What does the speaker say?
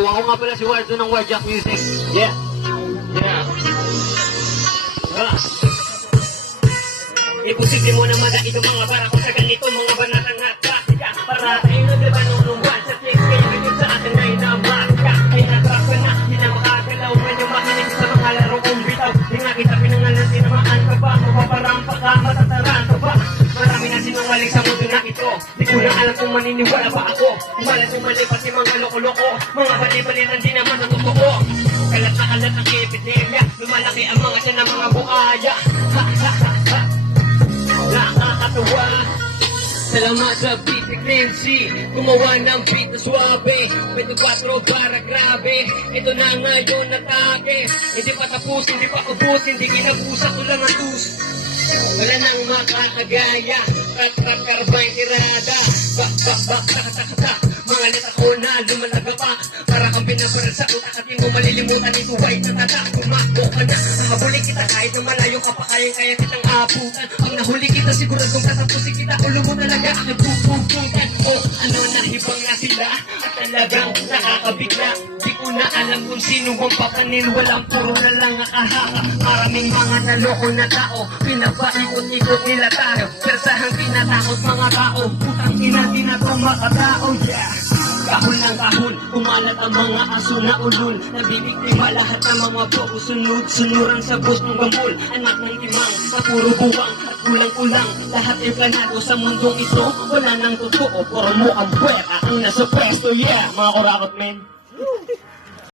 Yo, ako nga pala si Wardo ng Warjack Music. Yeah. Yeah. Iposible mo naman na ito mga para ko sa ganito mga banatang natrapika. Para tayo na diba nunungwan sa flex kaya ganyan sa atin ay namarka. Ay natrap ka na, di na makagalaw. Medyo makinig sa mga laro kong bitaw. Di nga kita pinangalan, tinamaan ka ba? Mapaparampa ka, matataran ka ba? Marami na sinungaling sa mundo na ito. Di ko na alam kung maniniwala ba ako. Umali pati mga loko-loko. Mga bali-baliran di naman ang totoo. Kalat na kalat ang epidemya. Lumalaki ang mga siya ng mga buhaya. Ha ha ha ha. Nakakatuwa. Salamat sa beat ni Clancy. Gumawa ng beat na suabe. 24 para grabe. Ito na ngayon natake. Hindi pa tapos, hindi pa ubus. Hindi kinabusa ko lang ang tus. Wala nang makakagaya. Karbine tirada. Bak, taka. Mga lata ko na lumalaga pa. Para kang pinabaral sa utak at hindi mo malilimutan ito ay tatata. Kumakbo ka na, mahabuli kita kahit na malayo ka pa kaya kitang abutan. Pag nahuli kita siguradong tatapusin kita. Ulo mo talaga ang pupuputan. O ano na hibang na sila at talagang nakakabigla. Di ko na alam kung sino bang papanin. Walang puro na lang nakahaka. Maraming mga naloko na tao. Pinapaikot-ikot nila tayo. Persahang tinatakot mga tao. Putang ina na tumakatao. Yeah. Kahon ng kahon, kumalat ang mga aso na ulol. Nabibiktima lahat ng mga boko. Sunod-sunuran sa bus ng gambol. Anak ng timang, na puro buwang at kulang-kulang. Lahat ay planado sa mundong ito. Wala nang totoo, puro mo ang buwera ang nasa pwesto. Yeah, mga kurakot men.